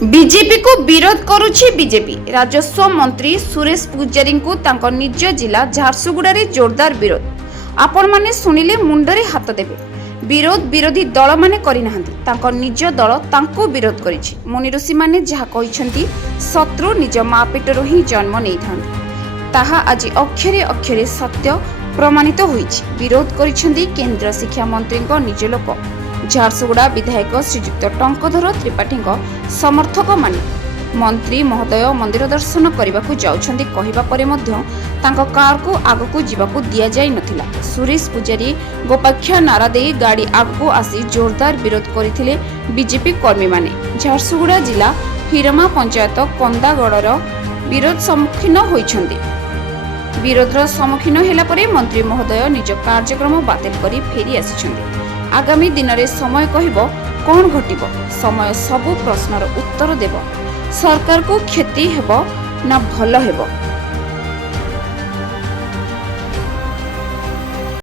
BJP को विरोध करुछि BJP. राजस्व मंत्री सुरेश पूजारी को तांको निज जिला झारसुगुड़ा जोरदार विरोध। आपण माने सुनिले मुंडरे हाथ देबे। विरोध विरोधी दल माने करि नाहंती, तांको निज दल तांको विरोध करिछि। मुनि ऋषि माने जहा कहिसंती शत्रु निज मा पेटरो ही जन्म नै थांती, ताहा आज अक्षरे अक्षरे सत्य प्रमाणित होईछि। विरोध करिसंती केंद्र शिक्षा मंत्री को निज लोक झारसुगुड़ा विधायक श्रीजुक्त टंकधर त्रिपाठी समर्थक माने मंत्री महोदय मंदिर दर्शन करने को जाउछंती कहिबा परे मध्य तांको कार को आगकू जीवाकू दिया जाय नथिला। सुरेश पूजारी गोपाख्या नारा दे गाड़ी आगकू आसी जोरदार विरोध करथिले बीजेपी कर्मी माने। झारसुगुड़ा जिला हिरमा पंचायत कंदागड़र विरोध सम्मुखीन होइछंती। विरोधर सम्मुखीन हेला परे मंत्री महोदय निज कार्यक्रम बातिल करी फेरी आसिछंती। आगामी दिन में समय कहिबो कौन घटिबो, समय सबु प्रश्नर उत्तर देव। सरकार को क्षति हेबो ना भल हेबो।